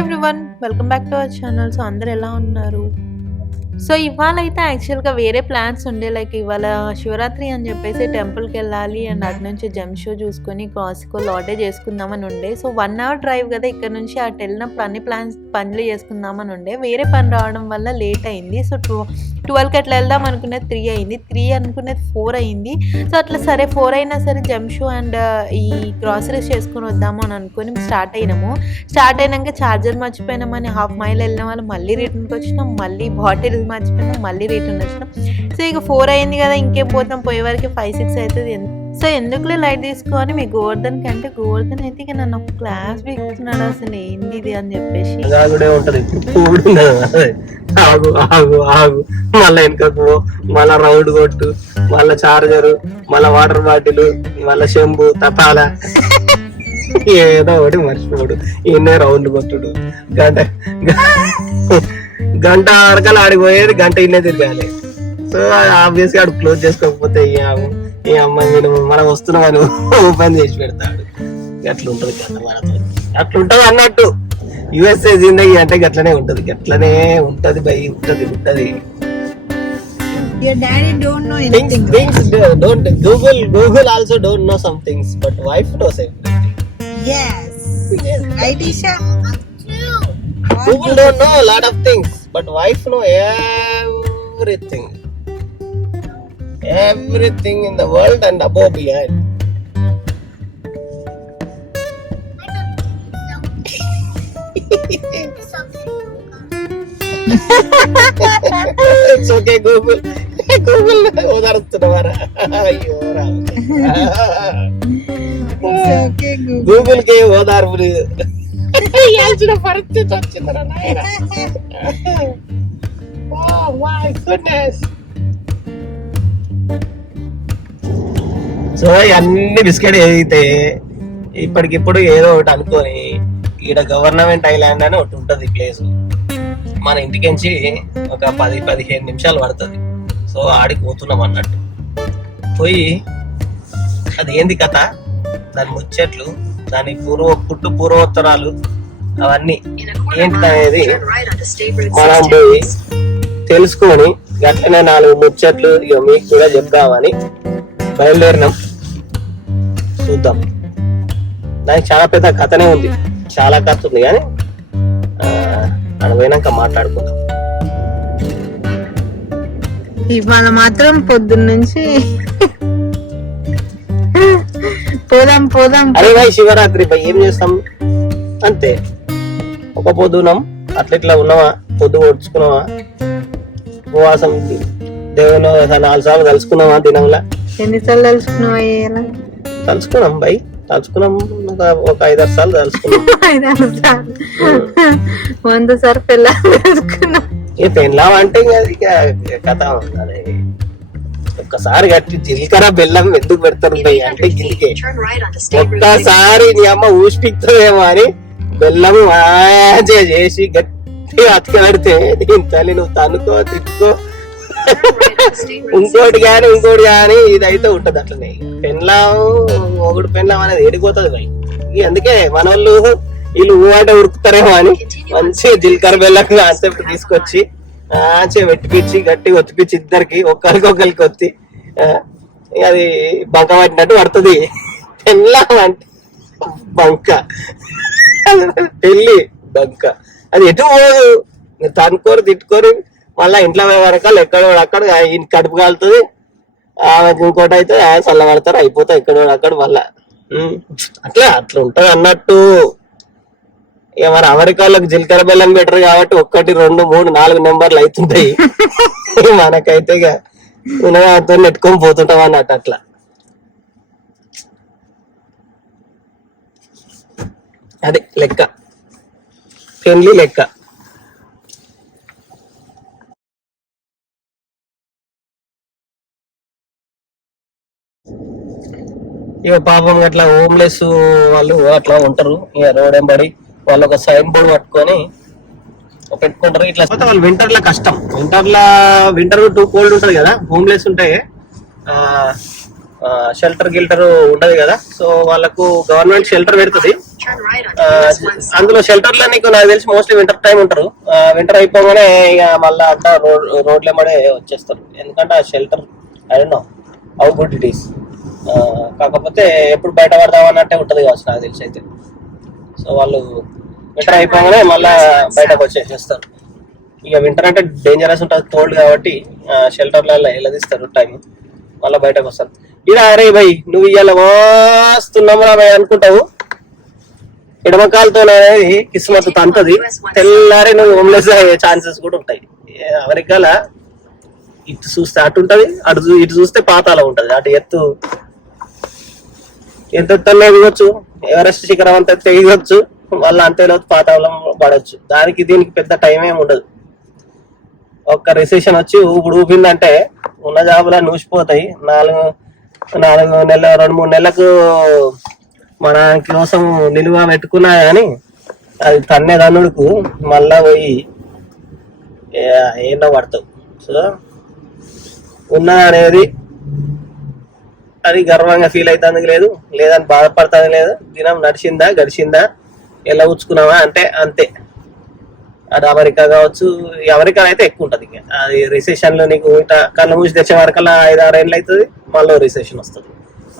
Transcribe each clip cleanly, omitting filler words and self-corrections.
Everyone, welcome back to our channel. So అందరు ఎలా ఉన్నారు? సో ఇవాళ అయితే యాక్చువల్గా వేరే ప్లాన్స్ ఉండే, లైక్ ఇవాళ శివరాత్రి అని చెప్పేసి టెంపుల్కి వెళ్ళాలి అండ్ అటు నుంచి జమ్ షో చూసుకొని కాసికో లాటే చేసుకుందామని ఉండే. సో 1 hour డ్రైవ్ కదా ఇక్కడ నుంచి, అటు వెళ్ళినప్పుడు అన్ని పనులు చేసుకుందామని ఉండే. వేరే పని రావడం వల్ల లేట్ అయింది. సో 12కి అట్లా వెళ్దాం అనుకునేది 3 అయింది, 3 అనుకునేది 4 అయింది. సో అట్లా సరే 4 అయినా సరే జమ్ షో అండ్ ఈ గ్రాసరీస్ చేసుకొని వద్దాము అని అనుకుని స్టార్ట్ అయినాము. స్టార్ట్ అయినాక ఛార్జర్ మర్చిపోయినామని హాఫ్ మైల్ వెళ్ళిన వాళ్ళు మళ్ళీ రిటర్న్కి వచ్చినాం, మళ్ళీ బాటిల్ మర్చిపోయినాం, మళ్ళీ రిటర్న్ వచ్చినాం. సో ఇక 4 అయింది కదా, ఇంకేం పోతాం, పోయే వరకు 5-6 అవుతుంది. సో ఎందుకులే లైట్ తీసుకొని మీ గోవర్ధన్ కంటే, గోవర్ధన్ అయితే ఇక నన్ను ఒక క్లాస్ బిగుతున్నాడు, అసలు ఏంది ఇది అని చెప్పేసి. మళ్ళా వెనకకు మళ్ళా రౌండ్ కొట్టు, మళ్ళా చార్జరు, మళ్ళా వాటర్ బాటిల్, మళ్ళా చెంబు, తపాల, ఏదో ఒకటి మర్చిపోడు. ఈయనే రౌండ్ కొట్టుడు. గంట వరకలు ఆడిపోయేది, గంట ఇన్నే తిరగాలి. సో ఆబ్వియస్ గా ఆడు క్లోజ్ చేసుకోకపోతే ఈ అమ్మాయి మనం వస్తున్నామని ఓపెన్ చేసి పెడతాడు. అట్లుంటది కదా మనతో, అట్లుంటది అన్నట్టు. యుఎస్ఏ జిందగీ అంటే గట్లనే ఉంటది, గట్లనే ఉంటది బై, ఉంటది. Your daddy don't know things don't Google also don't know some things, but wife knows everything. Yes. Right, Isha? Google don't know a lot of things, but wife know everything in the world and above behind. It's okay, Google ఓదారుస్తున్నవారా? అయ్యో Google కి ఓదార్పు ఇవ్వాల్సిన పరిస్థితి వచ్చిందిరా నాయనా. Oh my goodness. So అన్ని biscuit ఏదైతే ఇప్పటికిప్పుడు ఏదో ఒకటి అనుకొని, ఈడ గవర్నమెంట్ ఐలాండ్ అని ఒకటి ఉంటది ప్లేస్, మన ఇంటికించి ఒక 10-15 నిమిషాలు పడుతుంది. సో ఆడికి పోతున్నాం అన్నట్టు. పోయి అది ఏంది కథ, దాని ముచ్చట్లు, దాని పూర్వోత్తరాలు అవన్నీ ఏంటిదనేది మనం పోయి తెలుసుకొని గట్లనే 4 ముచ్చట్లు ఇక మీకు కూడా చెప్దామని బయలుదేరినాం. చూద్దాం, దానికి చాలా పెద్ద కథనే ఉంది, చాలా కథ ఉంది, కానీ అక్కడ పోయినాక మాట్లాడుకుందాం. ఇవాళ మాత్రం పొద్దున్న నుంచి పోదాం. అరే భాయ్, శివరాత్రి భయ్ ఏం చేస్తాం అంతే. ఒక పొద్దున్నాం, అట్లా ఉన్నావా, పొద్దు ఒడ్చుకున్నావా, ఉపవాసం దేవుని 4 సార్లు తలుచుకున్నావా దినంలా? ఎన్నిసార్లు తలుచుకున్నావా? తలుచుకున్నాం భయ్, తలుచుకున్నాం ఒక 5-6 సార్లు తలుచుకున్నాం. 100 సార్లు పెళ్ళాం. పెళ్ళాం అంటే కథ ఉన్నది. ఒక్కసారి గట్టి జీలకర్ర బెల్లం ఎందుకు పెడతారు అంటే గిలికే, ఒక్కసారి నీ అమ్మ ఊసిపిక్తుందేమో అని బెల్లం చేసి గట్టి అతికి పెడితే దీని తల్లి నువ్వు తనుకో తిట్టుకో ఇంకోటి గాని ఇదైతే ఉంటది. అట్లనే పెళ్ళాం ఒకటి పెళ్ళాం అనేది ఏడిపోతుంది భయ్. అందుకే మన వాళ్ళు వీళ్ళు ఊట ఉరుకుతారేమో అని మంచిగా జీలకర్ర బెల్లం కాన్సెప్ట్ తీసుకొచ్చి మంచిగా వెట్టిపిచ్చి గట్టిగా ఒత్తిపిచ్చి ఇద్దరికి ఒకరికి ఒత్తి అది బంక పట్టినట్టు పడుతుంది. పెళ్ళాం అంటే బంక, పెళ్ళి బంక, అది ఎటు పోదు. తనుకోరు తిట్టుకోరు, మళ్ళా ఇంట్లో వరకాలు ఎక్కడ అక్కడ కడుపు కాలుతుంది. ఇంకోటి అయితే చల్ల పడతారు, అయిపోతాయి ఎక్కడ అక్కడ మళ్ళా. అట్లా ఉంటది అన్నట్టు. ఇక మరి అమెరికాలకు జీలకర్ర బెల్లం బెటర్ కాబట్టి 1, 2, 3, 4 నెంబర్లు అవుతుంటాయి. మనకైతే ఇక ఉనగాతో నెట్టుకొని పోతుంటాం అన్నట్టు. అట్లా అదే లెక్క, పెళ్లి లెక్క. ఇక పాపం అట్లా హోమ్లెస్ వాళ్ళు అట్లా ఉంటారు. ఇక రోడ్ ఎంబడి వాళ్ళు ఒక సైన్ బోర్డ్ పట్టుకొని పెట్టుకుంటారు. ఇట్లా వాళ్ళు వింటర్ లో కష్టం, వింటర్ టూ కోల్డ్ ఉంటది కదా, హోమ్లెస్ ఉంటాయి, షెల్టర్ గిల్టర్ ఉండదు కదా. సో వాళ్ళకు గవర్నమెంట్ షెల్టర్ పెడుతుంది, ఆ, అందులో షెల్టర్లో నీకు నాకు తెలిసి మోస్ట్లీ వింటర్ టైం ఉంటారు. వింటర్ అయిపోగానే ఇక మళ్ళీ అంతా రోడ్ల ఎమ్మడే వచ్చేస్తారు. ఎందుకంటే ఆ shelter I don't know how good it is. కాకపోతే ఎప్పుడు బయట పడదాం అన్నట్టే ఉంటుంది కావచ్చు నాకు తెలిసి అయితే. సో వాళ్ళు వింటర్ అయిపోగానే మళ్ళీ బయటకు వచ్చేసేస్తారు. ఇక వింటర్ అంటే డేంజరస్ ఉంటుంది కోల్డ్ కాబట్టి షెల్టర్లలో వెళ్ళదిస్తారు టైం, మళ్ళీ బయటకు వస్తారు. ఇలా అరే భయ్ నువ్వు ఇవాళ మస్తున్నామురా భయ్ అనుకుంటావు, ఎడమకాలతో అనేది కిస్మత్ తంతది, తెల్లారి నువ్వు హోమ్లెస్ అయ్యే ఛాన్సెస్ కూడా ఉంటాయి. అమెరికాల ఇటు చూస్తే అటు ఉంటది, ఇటు చూస్తే పాతాళం ఉంటది. అటు ఎంత ఎదిగొచ్చు, ఎవరెస్ట్ శిఖరం అంత ఎదిగొచ్చు, మళ్ళీ అంతేలోపు పాతాళం పడవచ్చు. దానికి దీనికి పెద్ద టైం ఏమి ఉండదు. ఒక్క రిసెషన్ వచ్చి ఊపిందంటే ఉన్న జాబులా నూసిపోతాయి. 4 నెలల 2-3 నెలలకు మన కోసం నిలువ పెట్టుకున్నా కానీ అది తన్నేదన్నుడుకు మళ్ళా పోయి ఏంటో పడతావు. సో ఉన్నది అనేది అది గర్వంగా ఫీల్ అవుతుంది లేదు, లేదని బాధపడుతుంది లేదు. దినం నడిచిందా గడిచిందా ఎలా ఉచ్చుకున్నావా అంటే అంతే. అది అమెరికా కావచ్చు, ఈ అమెరికా అయితే ఎక్కువ ఉంటుంది. ఇంకా అది రిసెషన్ లో నీకు ఇట్లా కళ్ళు మూసి తెచ్చే వరకల్లా 5-6 ఏళ్ళు అవుతుంది, మళ్ళీ రిసెషన్ వస్తుంది.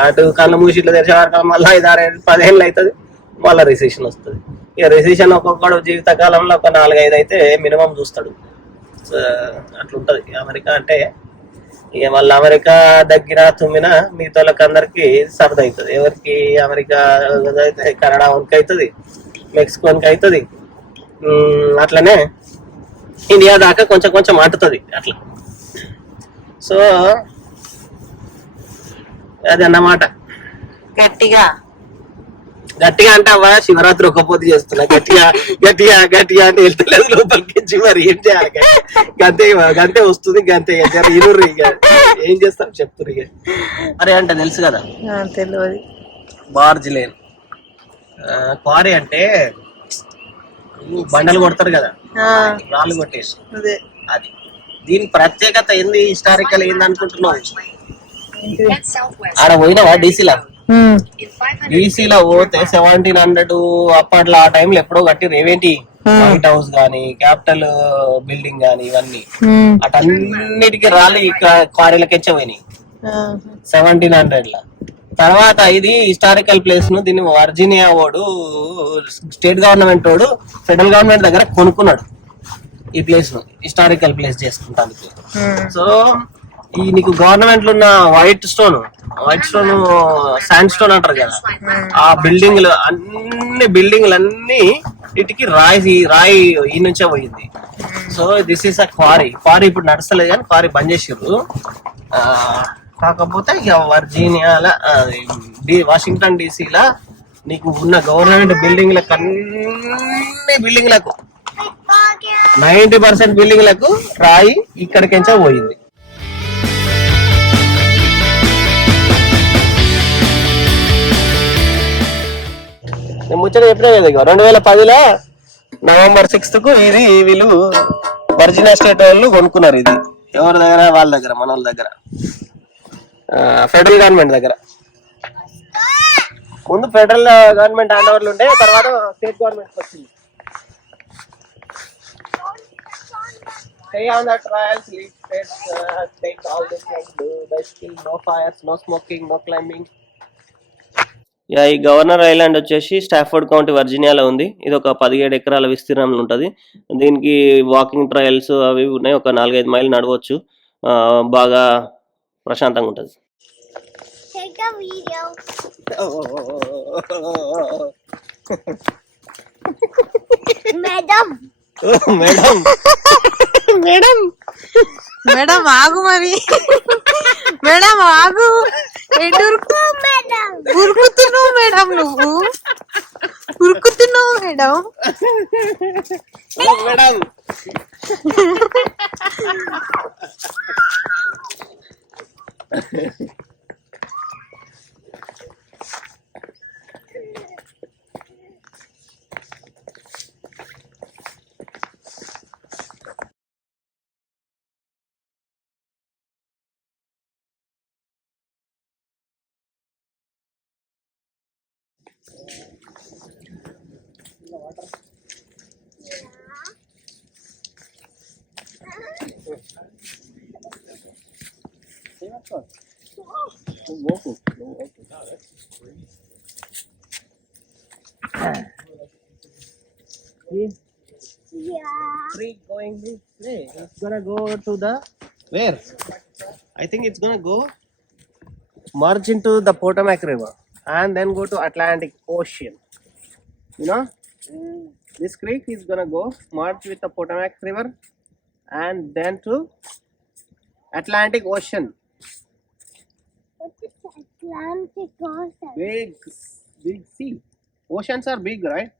అటు కళ్ళు మూసి ఇట్లా తెచ్చే వరకల్లా మళ్ళీ 5-6-10 ఏళ్ళు అవుతుంది, మళ్ళీ రిసెషన్ వస్తుంది. ఇక రిసెషన్ ఒక్కొక్కడు జీవితకాలంలో ఒక 4-5 అయితే మినిమం చూస్తాడు. అట్లుంటది అమెరికా అంటే. ఇక మళ్ళీ అమెరికా దగ్గర తుమ్మిన మిగతా అందరికి సరదా అవుతుంది. ఎవరికి అమెరికా అయితే కెనడా వరకు అవుతుంది, మెక్సికోనికి అవుతుంది, అట్లనే ఇండియా దాకా కొంచెం కొంచెం అంటుతుంది అట్లా. సో అది అన్నమాట. గట్టిగా గట్టిగా అంటే అవ్వ శివరాత్రి ఒక పొద్దు చేస్తున్నా, గట్టిగా గట్టిగా గట్టిగా అంటే వెళ్తలేదు లోపలికి. మరి ఏం చేయాలి? గంతే గంతే వస్తుంది, గంతే ఇరుర్రు. ఇక ఏం చేస్తాం చెప్తురు. ఇక అరే అంటే తెలుసు కదా, తెలియదు. బార్జ్ లేన్ క్వారీ అంటే బండలు కొడతారు కదా, రాళ్ళు కొట్టేసి. అది దీని ప్రత్యేకత ఏంది, హిస్టారికల్ ఏంది అనుకుంటున్నావు? ఆడ పోయినావా డీసీలో? డీసీలో పోతే 1700 అప్పట్లో ఆ టైంలో ఎప్పుడో కట్టిరు. ఏవేంటి వైట్ హౌస్ గానీ, క్యాపిటల్ బిల్డింగ్ గానీ, ఇవన్నీ అటన్నిటికీ రాళ్ళు ఈ క్వారీలకెచ్చ పోయినాయి 1700 లో. తర్వాత ఇది హిస్టారికల్ ప్లేస్ ను దీన్ని వర్జీనియా వాడు స్టేట్ గవర్నమెంట్ వాడు ఫెడరల్ గవర్నమెంట్ దగ్గర కొనుక్కున్నాడు ఈ ప్లేస్ ను హిస్టారికల్ ప్లేస్ చేసుకుంటానికి. సో ఈ నీకు గవర్నమెంట్ లో ఉన్న వైట్ స్టోన్ శాండ్ స్టోన్ అంటారు కదా, ఆ బిల్డింగ్లు అన్ని ఇటుకి రాయి ఈ నుంచే పోయింది. So this is a quarry ఇప్పుడు నడుస్తలేదు కానీ క్వారీ బంద్ చేసిర్రు. కాకపోతే ఇక వర్జీనియాల వాషింగ్టన్ డీసీలా నీకు ఉన్న గవర్నమెంట్ బిల్డింగ్లకు అన్ని బిల్డింగ్లకు 90% బిల్డింగ్లకు రాయి ఇక్కడికించా పోయింది. నేను ముచ్చట చెప్పినా కదా, 2010లో November 6th ఇది వీళ్ళు వర్జినియా స్టేట్ వాళ్ళు కొనుక్కున్నారు. ఇది ఎవరి దగ్గర? వాళ్ళ దగ్గర, మన వాళ్ళ దగ్గర, ఫెడరల్ గవర్నమెంట్ దగ్గర. ముందు ఫెడరల్ గవర్నమెంట్ హ్యాండ్ ఓవర్లు ఉంటే తర్వాత స్టేట్ గవర్నమెంట్ వచ్చింది. Stay on the trials, lead states take all this and do basically no fires, no smoking, no climbing. ఈ గవర్నర్ ఐలాండ్ వచ్చేసి స్టాఫోర్డ్ కౌంటీ వర్జీనియాలో ఉంది. ఇది ఒక 17 ఎకరాల విస్తీర్ణంలో ఉంటుంది. దీనికి వాకింగ్ ట్రయల్స్ అవి ఉన్నాయి, ఒక 4-5 మైళ్ళు నడవచ్చు. బాగా ప్రశాంతంగా ఉంటుంది. మేడం మేడం మేడం మేడం ఆగు, మరి మేడం ఆగు, ఉరుకుతున్నావు మేడం, నువ్వు ఉరుకుతున్నావు madam. Madam Creek going this way. It's gonna go to the where? I think it's gonna go merge into the Potomac River and then go to Atlantic Ocean. You know, this creek is gonna go merge with the Potomac River and then to Atlantic Ocean. What is Atlantic Ocean? Big sea. Oceans are big, right?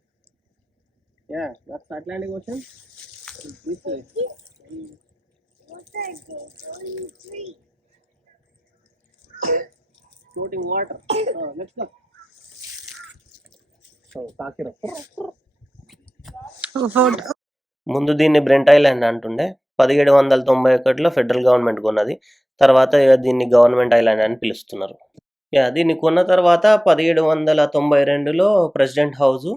Yeah, that's Atlantic Ocean. This way. What are they going to? Floating water. Let's go. So, Takira. ఒక photo. ముందు దీన్ని Brent island అంటుండే 1791లో federal government కొన్నది. తర్వాత ఇక దీన్ని government island అని పిలుస్తున్నారు. దీన్ని కొన్న తర్వాత 1792లో ప్రెసిడెంట్ హౌస్,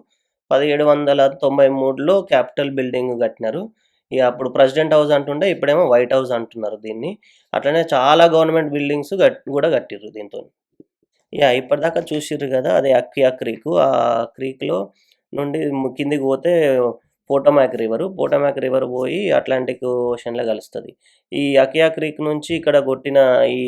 1793లో క్యాపిటల్ బిల్డింగ్ కట్టినారు. ఇక అప్పుడు ప్రెసిడెంట్ హౌస్ అంటుండే, ఇప్పుడేమో వైట్ హౌస్ అంటున్నారు దీన్ని. అట్లనే చాలా గవర్నమెంట్ బిల్డింగ్స్ కూడా కట్టిర్రు దీంతో. ఇప్పటిదాకా చూసిర్రు కదా, అది అక్కియా క్రీకు. ఆ క్రీక్లో నుండి కిందికి పోతే పోటోమాక్ రివర్ పోయి అట్లాంటిక్ ఓషన్లో కలుస్తుంది. ఈ అకియా క్రీక్ నుంచి ఇక్కడ కొట్టిన ఈ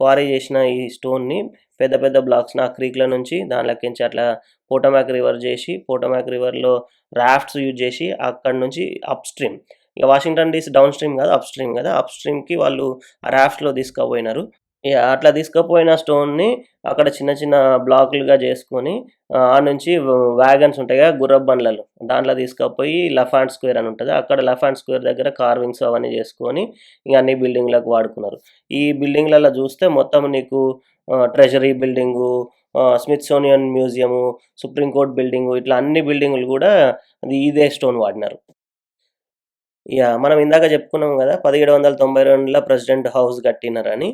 క్వారీ చేసిన ఈ స్టోన్ని పెద్ద పెద్ద బ్లాక్స్ని ఆ క్రీక్ల నుంచి దానిలోకించి అట్లా పోటోమాక్ రివర్ చేసి, పోటోమాక్ రివర్లో రాఫ్ట్స్ యూజ్ చేసి అక్కడి నుంచి అప్ స్ట్రీమ్, ఇక వాషింగ్టన్ డీసీ డౌన్ స్ట్రీమ్ కాదు, అప్ స్ట్రీమ్ కదా, అప్ స్ట్రీమ్కి వాళ్ళు ఆ రాఫ్ట్స్లో తీసుకుపోయినారు. అట్లా తీసుకుపోయిన స్టోన్ని అక్కడ చిన్న చిన్న బ్లాకులుగా చేసుకొని ఆ నుంచి వ్యాగన్స్ ఉంటాయి కదా, గుర్రపు బండ్లలో, దాంట్లో తీసుకుపోయి లఫాంట్ స్క్వేర్ అని ఉంటుంది. అక్కడ లఫాంట్ స్క్వేర్ దగ్గర కార్వింగ్స్ అవన్నీ చేసుకొని ఇంక అన్ని బిల్డింగ్లకు వాడుకున్నారు. ఈ బిల్డింగ్లలో చూస్తే మొత్తం నీకు treasury building, Smithsonian museum, supreme court building, ఇట్లా అన్ని బిల్డింగులు కూడా ఇదే స్టోన్ వాడినారు. మనం ఇందాక చెప్పుకున్నాం కదా 1792లో ప్రెసిడెంట్ హౌస్ కట్టినారని.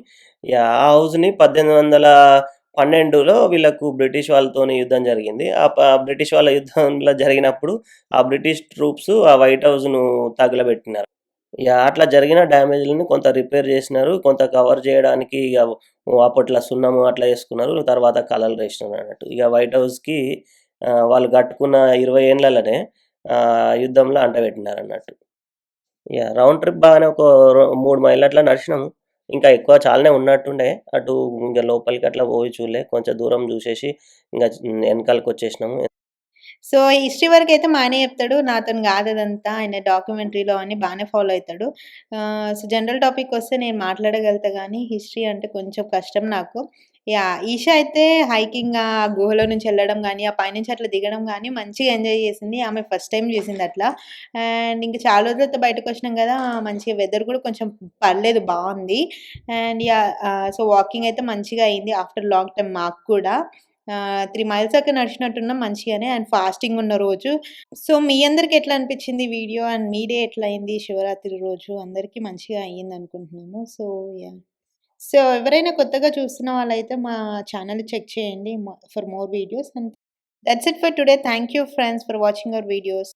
ఆ హౌస్ని 1812లో వీళ్ళకు బ్రిటిష్ వాళ్ళతోని యుద్ధం జరిగింది. ఆ బ్రిటిష్ వాళ్ళ యుద్ధంలో జరిగినప్పుడు ఆ బ్రిటిష్ ట్రూప్స్ ఆ వైట్ హౌస్ను తగలబెట్టినారు. అట్లా జరిగిన డ్యామేజ్లను కొంత రిపేర్ చేసినారు, కొంత కవర్ చేయడానికి అప్పట్లో సున్నము అట్లా వేసుకున్నారు, తర్వాత కలర్లు వేసినారు అన్నట్టు. వైట్ హౌస్కి వాళ్ళు కట్టుకున్న 20 ఏళ్ళలోనే యుద్ధంలో అంటబెట్టినారు అన్నట్టు. రౌండ్ ట్రిప్ బాగానే ఒక 3 మైళ్ళు అట్లా నడిచినాము. ఇంకా ఎక్కువ చాలానే ఉన్నట్టుండే. అటు ఇంకా లోపలికి అట్లా పోయి చూడలే, కొంచెం దూరం చూసేసి ఇంకా వెనకాలకి వచ్చేసినాము. సో, హిస్టరీ వరకైతే బానే చెప్తాడు. నాతోని కాదదంతా. ఆయన డాక్యుమెంటరీలో అన్నీ బానే ఫాలో అయితాడు. సో, జనరల్ టాపిక్‌కొస్తే నేను మాట్లాడగలుగుతా గానీ, హిస్టరీ అంటే కొంచెం కష్టం నాకు. ఈషా అయితే హైకింగ్ ఆ గుహలో నుంచి ఎళ్ళడం గానీ, ఆ పైనుంచి అట్లా దిగడం గానీ మంచిగా ఎంజాయ్ చేసింది. ఆమె ఫస్ట్ టైమ్ చేసింది అట్లా. అండ్ ఇంక చాలా రోజుల తర్వాత బయటకొచ్చినాం గదా! మంచిగా వెదర్ గూడా కొంచెం పర్లేదు, బావుంది. అండ్ సో, వాకింగ్ అయితే మంచిగా అయింది ఆఫ్టర్ లాంగ్ టైమ్ మాకు కూడా. 3 మైల్స్ దాకా నడిచినట్టున్నాం మంచిగానే, అండ్ ఫాస్టింగ్ ఉన్న రోజు. సో, మీ అందరికి ఎట్లా అనిపించింది వీడియో? అండ్ మీ డే ఎట్లా అయింది శివరాత్రి రోజు? అందరికీ మంచిగా అయ్యిందనుకుంటున్నాము. సో, ఎవరైనా కొత్తగా చూస్తున్న వాళ్ళైతే మా ఛానెల్‌ని చెక్ చేయండి for more videos. And that's it for today. Thank you friends for watching our videos.